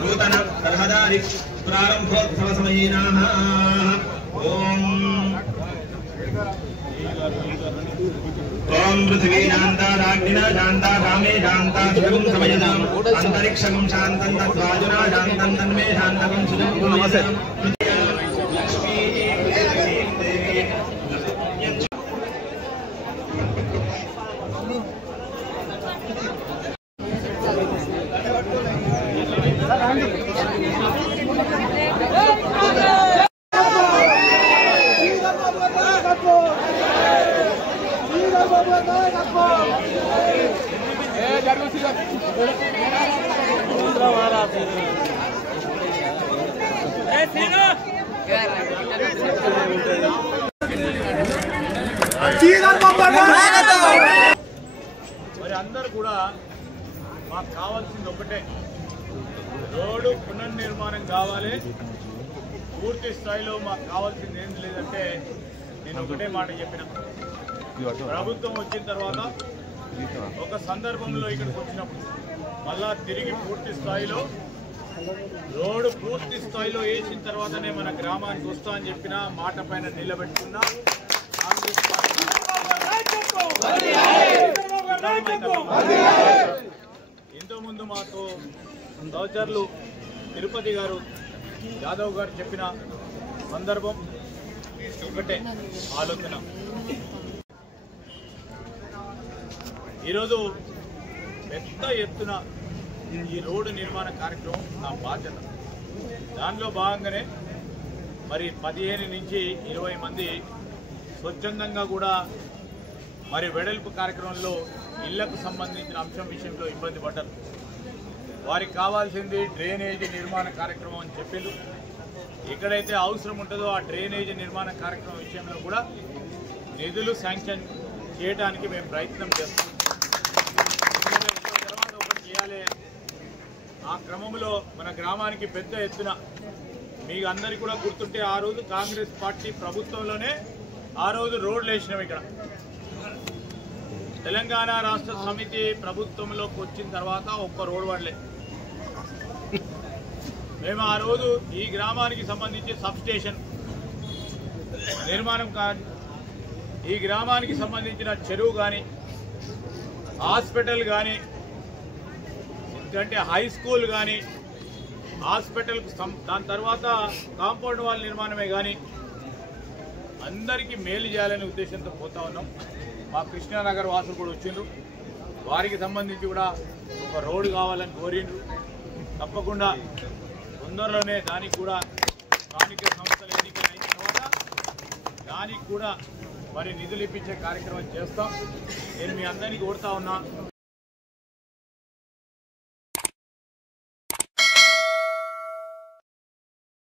नूतन रहदारि प्रारंभोत्सव समयीनाः ओम पृथ्वी शांता राग्निना शांता कामे शांता सुखं समयनाम अंतरिक्षं शांतं तद्वाजुना शांतं तन्मे शांतकं सुखं नमस्ते మరి అందరూ కూడా మాకు కావాల్సింది ఒకటే, రోడ్డు పునర్నిర్మాణం కావాలి. పూర్తి స్థాయిలో మాకు కావాల్సింది ఏం లేదంటే నేను ఒకటే మాట చెప్పిన, ప్రభుత్వం వచ్చిన తర్వాత ఒక సందర్భంలో ఇక్కడికి వచ్చినప్పుడు మళ్ళా తిరిగి పూర్తి స్థాయిలో రోడ్డు పూర్తి స్థాయిలో వేసిన తర్వాతనే మన గ్రామానికి వస్తా అని చెప్పిన మాట పైన నిలబెట్టుకున్నా. కాంగ్రెస్ పార్టీ ఇంతకుముందు మాకు సహచరులు తిరుపతి గారు యాదవ్ గారు చెప్పిన సందర్భం ఒకటే ఆలోచన. ఈరోజు పెద్ద ఎత్తున ఈ రోడ్డు నిర్మాణ కార్యక్రమం నా బాధ్యత. దానిలో భాగంగానే మరి 15 నుంచి 20 మంది స్వచ్ఛందంగా కూడా మరి వెడల్పు కార్యక్రమంలో ఇళ్లకు సంబంధించిన అంశం విషయంలో ఇబ్బంది పడ్డారు. వారికి కావాల్సింది డ్రైనేజీ నిర్మాణ కార్యక్రమం అని చెప్పిండు. ఎక్కడైతే అవసరం ఉంటుందో ఆ డ్రైనేజీ నిర్మాణ కార్యక్రమం విషయంలో కూడా నిధులు శాంక్షన్ చేయడానికి మేము ప్రయత్నం చేస్తాం. తర్వాత ఒకటి చేయాలి. ఆ క్రమంలో మన గ్రామానికి పెద్ద ఎత్తున మీకు అందరికీ కూడా గుర్తుంటే ఆ రోజు కాంగ్రెస్ పార్టీ ప్రభుత్వంలోనే ఆ రోజు రోడ్లు వేసినాం. ఇక్కడ తెలంగాణ రాష్ట్ర సమితి ప్రభుత్వంలోకి వచ్చిన తర్వాత ఒక్క రోడ్ పడలే. మేము ఆ రోజు ఈ గ్రామానికి సంబంధించి సబ్ స్టేషన్ నిర్మాణం కానీ, ఈ గ్రామానికి సంబంధించిన చెరువు కానీ, హాస్పిటల్ కానీ, ఎందుకంటే హై స్కూల్ కానీ, హాస్పిటల్ దాని తర్వాత కాంపౌండ్ వాల్ నిర్మాణమే కానీ అందరికీ మేలు చేయాలనే ఉద్దేశంతో పోతా ఉన్నాం. మా కృష్ణానగర్ వాసులు కూడా వచ్చిండ్రు. వారికి సంబంధించి కూడా ఒక రోడ్డు కావాలని కోరిండ్రు. తప్పకుండా తొందరలోనే దానికి కూడా స్థానిక సంస్థల ఎన్నికలు అయిన తర్వాత దానికి కూడా మరి నిధులు ఇప్పించే కార్యక్రమం చేస్తాం. నేను మీ అందరినీ కోరుతా ఉన్నా,